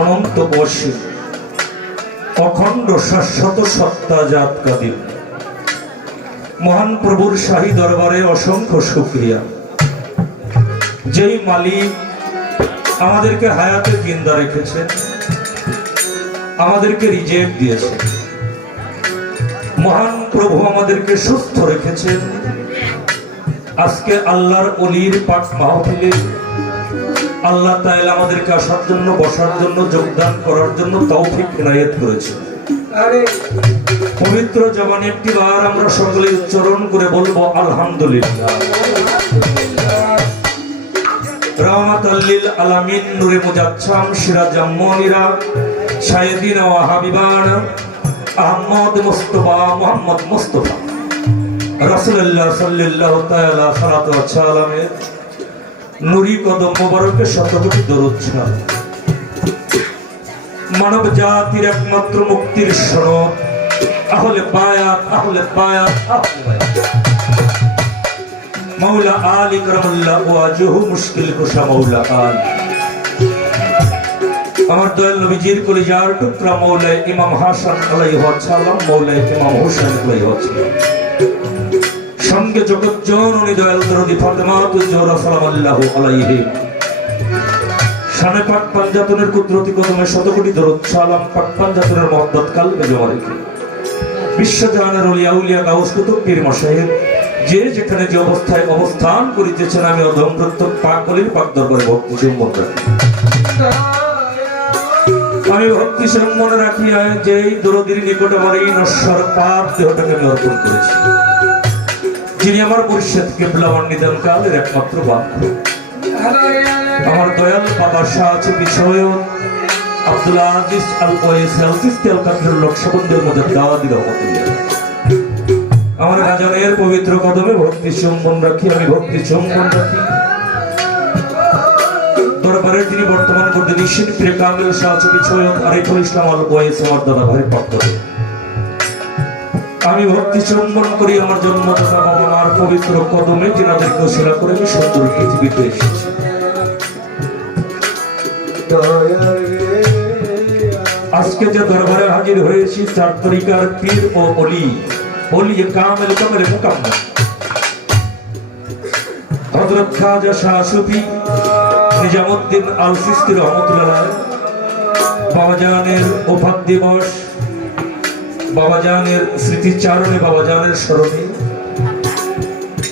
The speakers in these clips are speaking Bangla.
অনন্ত অসীম অখণ্ড শাশ্বত সত্তা জাত কাদিম মহান প্রভুর শাহী দরবারে অসংখ্য শুকরিয়া। যেই মালিক আমাদেরকে হায়াতে জিন্দা রেখেছেন, আমাদেরকে রিজেক্ট দিয়েছেন, মহান প্রভু আমাদেরকে সুস্থ রেখেছেন। আজকে আল্লাহর ওলির পাক মাহফিলে আল্লাহ তাআলা আমাদেরকে আসার জন্য, বসার জন্য, যোগদান করার জন্য তৌফিক ইনায়েত করেছেন। পবিত্র জবানে একটি বার আমরা সকলে উচ্চারণ করে বলবো আলহামদুলিল্লাহ। রাহমাতাল লিল আলামিন নূরে মুজাচ্ছাম সিরাজাম মুনিরা শায়দিন ওয়া হাবিবান আহমদ মুস্তাফা মুহাম্মদ মুস্তাফা রাসূলুল্লাহ সাল্লাল্লাহু তাআলা সালাতু ওয়া সালামের নুরি কদম মোবারকে শতকোটি দরুদ সালাম। মানব জাতির একমাত্র মুক্তির সনদ আহলে বায়াত, আহলে বায়াত, আহলে বায়াত। মাওলা আলী কারামাল্লাহ ওয়াজহু মুশকিল কুশা মাওলা আলী। আমার দয়াল নবীজির কলিজার টুকরা মাওলা ইমাম হাসান আলাইহি সালাম, মাওলা ইমাম হোসেন আলাইহি সালাম, সঙ্গে জগৎ জননী দয়াল দরদি ফাতেমা তুজোহরা সালামাল্লাহু আলাইহি। শানে পাক পাঞ্জাতনের কুদরতি কদমে শতকোটি দরুদ সালাম পাক পাঞ্জাতনের মহব্বত কালবে জমা রেখে বিশ্বজাহানের ওলিয়া উলিয়া গাউস কুতুব পীর মাশায়েখ যে যেখানে যে অবস্থায় অবস্থান করিতেছেন, আমি অধম প্রত্যেক পাক অলির পাক দরবারে ভক্তি চুম্বন রাখি। আমি ভক্তি সম্মনে রাখি যে এই দরদির নিকট আমার এই নশ্বর পাপ দেহটাকে আমি অর্পণ করেছি, যিনি আমার মুর্শিদ কিবলা আমার নিদান কালের একমাত্র বাক্য। আমার দয়াল বাবা শাহ আছে বিষয় আব্দুল আজিজ আল ওয়াইস আল সিস্তি আল কাদরুল লক্ষবন্দের মধ্যে দাওয়াতি রহমতুল্লাহ। আমার গাজনের পবিত্র কদমে ভক্তি চুম্বন রাখি, আমি ভক্তি চুম্বন রাখি। দরবারে তিনি বর্তমান করতে নিশ্চিত পীর কামিল শাহ আছে বিষয় আরিফুল ইসলাম আল ওয়াইস আমার দাদা ভাইয়ের পক্ষ থেকে আমি ভক্তি চুম্বন করি আমার জন্মদাতা বাবা মার পবিত্র কদমে, যিনাদেরকে সেরা করে আমি সুন্দর পৃথিবীতে এসেছি। আজকে যে দরবারে হাজির হয়েছি, চার তরিকার পীর ও অলি, অলি কামেল কামেল মুকাম্মাল হযরত খাজা শাহ সুফি নিজামউদ্দিন আল সিস্তি রহমাতুল্লাহ। বাবাজানের ওফাত দিবস, বাবাজানের স্মৃতিচারণে, বাবাজানের স্মরণে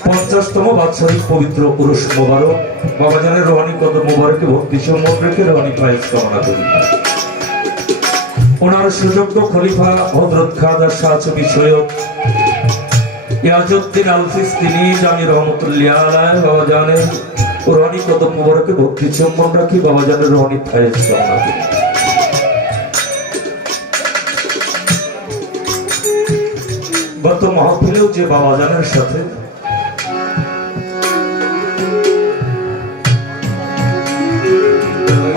50তম বাৎসরিক পবিত্র উরুস মোবারক। বাবাজানের রোহানি কদম মোবারকে ভক্তি সম্মান রেখে রোহানি ফায়েজ কামনা করি। ওনার সুযোগ্য খলিফা হযরত খাজা শাহ সুফি সৈয়দ ইয়াজউদ্দিন আল ফিস্তিনি জামি রহমাতুল্লাহ আলাইহি বাবাজানের রোহানি কদম মোবারকে ভক্তি সম্মান রাখি, বাবাজানের রোহানি ফায়েজ কামনা করি। গত মাহফিলেও যে বাবাজানের সাথে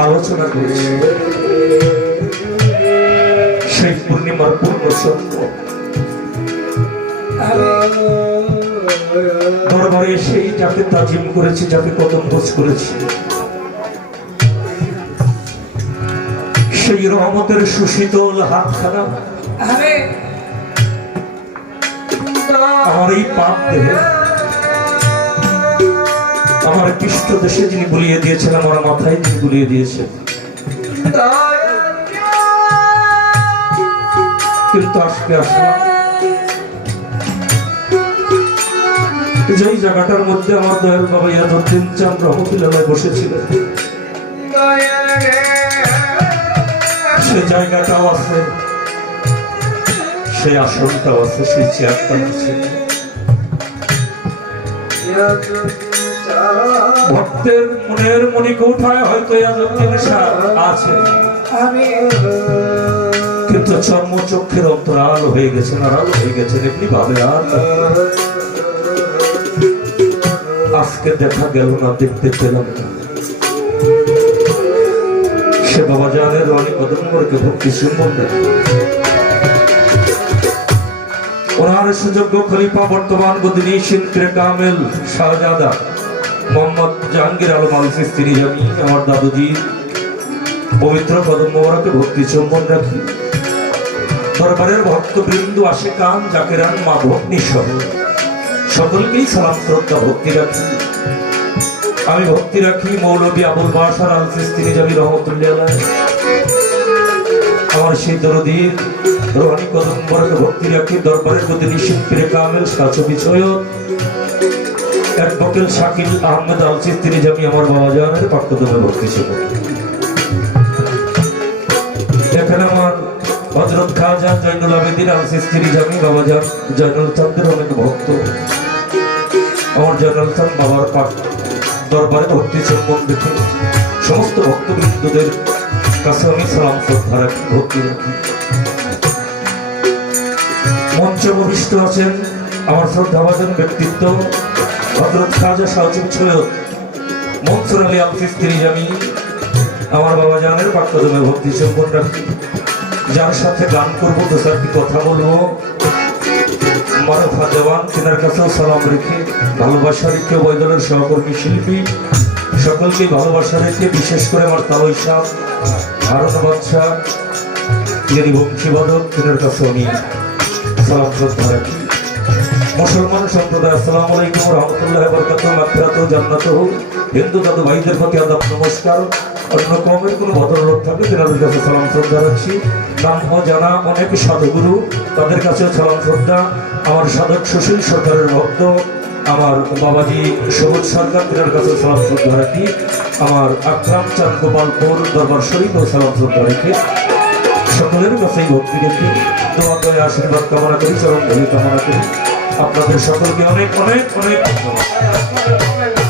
আলোচনা করেছি, সেই পূর্ণিমার পূর্ণ সত্য দরবারে সেই যাকে তাজিম করেছি, যাকে কদম বোঝ করেছি, সেই রহমতের সুশীতল হাতখানা আমার এই পাপ দেহে, আমার পৃষ্ঠ দেশে যিনি বুলিয়ে দিয়েছেন, আমার মাথায় যিনি বুলিয়ে দিয়েছেন, কিন্তু আজকে আসলাম যেই জায়গাটার মধ্যে আমার দয়াল বাবা ইয়াজউদ্দিন চাঁদ রহমতুল্লাহ বসেছিলেন, সে জায়গাটাও আছে, সেই আসনটাও আছে, সেই চেয়ারটাও আছে। ভক্তের মনের মণিকৌঠায় হয়তো ইয়াজউদ্দিন আছে, কিন্তু চর্মচক্ষের অন্তরাল হয়ে গেছেন, আড়াল হয়ে গেছেন এমনি ভাবে। আর আজকে দেখা গেল না, দেখতে পেলাম না। সে বাবাজানের রোহানি কদম মোবারকে ভক্তি চুম্বন রাখি। ওনার সুযোগ্য খলিফা বর্তমান গদিনিশিন পীর কামেল শাহজাদা মোহাম্মদ জাহাঙ্গীর আলম আল সিস্তি নিজামী, আমার দাদুজি পবিত্র কদম মোবারকে ভক্তি চুম্বন রাখি। দরবারের ভক্তবৃন্দ আশিকান জাকেরান মা ভগ্নী সহ সকলকেই সালাম শ্রদ্ধা ভক্তি রাখি। আমি ভক্তি রাখি মৌলভী আবুল বাশার আল ফিস্তি নিজামী রহমতুল্লাহ আলাইহি। আমার সেই দরদীর রোহানি কদম মোবারকে ভক্তি রাখি। দরবারের প্রতি নিশিপ্রে কামেল সাচবি সৈয়দ অ্যাডভোকেট শাকিল আহমেদ আল ফিস্তি নিজামী আমার বাবা জানের পাকদমে ভক্তি ছিল। এখানে আমার হযরত খাজা জয়নুল আবেদিন আল ফিস্তি নিজামী বাবা জান জয়নুল চাঁদের অনেক ভক্ত। আমার জয়নুল চাঁদ বাবার পাক দরবারে ভক্তি চুম্বন দেখে সমস্ত ভক্তবৃন্দদের কাছে আমি সালাম শ্রদ্ধা রাখি, ভক্তি রাখি। মঞ্চে উপবিষ্ট আছেন আমার শ্রদ্ধাভাজন ব্যক্তিত্ব হযরত খাজা সাউচুব সৈয়দ মনসুর আলী আল ফিস্তি নিজামী আমার বাবা জানের পাকদমে ভক্তি চুম্বন রাখি। যার সাথে গান করবো, দু চারটি কথা বলবো, মারুফা দেওয়ান তিনার কাছেও সালাম রেখে ভালোবাসা রেখে ওই সহকর্মী শিল্পী সকলকে ভালোবাসা রেখে বিশেষ করে আমার তালই সাহ হারুন বাদশাহ যিনি বংশীবাদক তিনার কাছে আমি সালাম শ্রদ্ধা রাখি। মুসলমান সম্প্রদায় আসসালামু আলাইকুম রহমতুল্লাহি ওয়া বারাকাতুহু। মাগফিরাতুহু জান্নাতুহু। হিন্দু দাদু ভাইদের প্রতি আদাব নমস্কার। অন্য কমের কোনো ভদ্রলোক থাকলে তেনাদের কাছে সালাম শ্রদ্ধা রাখছি। নাম ও জানা অনেক সাধুগুরু, তাদের কাছেও সালাম শ্রদ্ধা। আমার সাধক সুশীল সরকারের ভক্ত আমার বাবাজি সবুজ সরকার তেনার কাছে সালাম শ্রদ্ধা রাখি। আমার আকরাম চাঁদ গোপালপুর দরবার শরীফ ও সালাম শ্রদ্ধা রেখে সকলের কাছেই ভক্তি রেখে দোয়া দয়া আশীর্বাদ কামনা করি, চরণ ধরি কামনা করি। আপনাদের সকলকে অনেক অনেক অনেক ধন্যবাদ।